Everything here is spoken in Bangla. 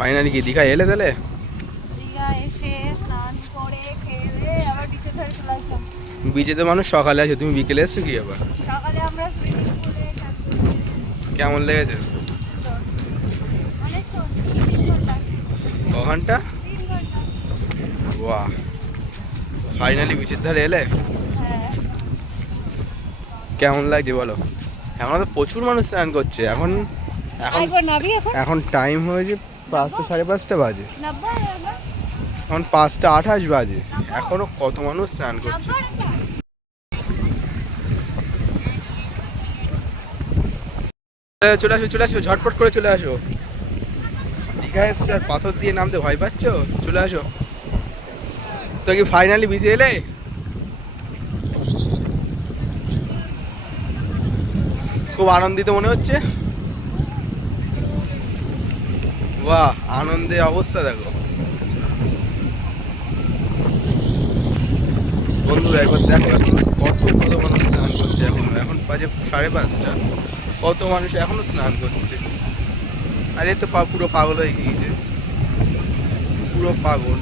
ফাইনালি কি দীঘা এলে তাহলে? দীঘা এসে স্নান করে খেয়ে দিয়ে আবার বিচের ধারে চলে আসলাম। বিচে তো মানুষ সকালে আছে, তুমি বিকেলে এসছো কি আবার? সকালে আমরা সুইমিং পুলে কেমন লেগেছে? অনেকক্ষণ 3 ঘন্টা। ক ঘন্টা? 3 ঘন্টা। বাহ, ফাইনালি বিচের ধারে এলে। হ্যাঁ। কেমন লাগছে বলো? এখন তো প্রচুর মানুষ স্নান করছে। এখন এখন একবার নাবি এখন? এখন টাইম হয়েছে 5টা 5:30 বাজে। নাববো একবার? এখন 5টা 28 বাজে, এখনো কত মানুষ স্নান করছে। নাববো একবার? চলে আসো চলে আসো, ঝটপট করে চলে আসো। দীঘা এসছে আর পাথর দিয়ে নামতে ভয় পাচ্ছ? চলে আসো। তো কি ফাইনালি বিচে এলে? খুব আনন্দিত মনে হচ্ছে। বাহ, আনন্দে অবস্থা দেখো বন্ধুরা, একবার দেখো এখন কত কত মানুষ স্নান করছে। এখন বাজে 5:30। কত মানুষ এখনো স্নান করছে। আর এ তো পুরো পাগল হয়ে গিয়েছে, পুরো পাগল।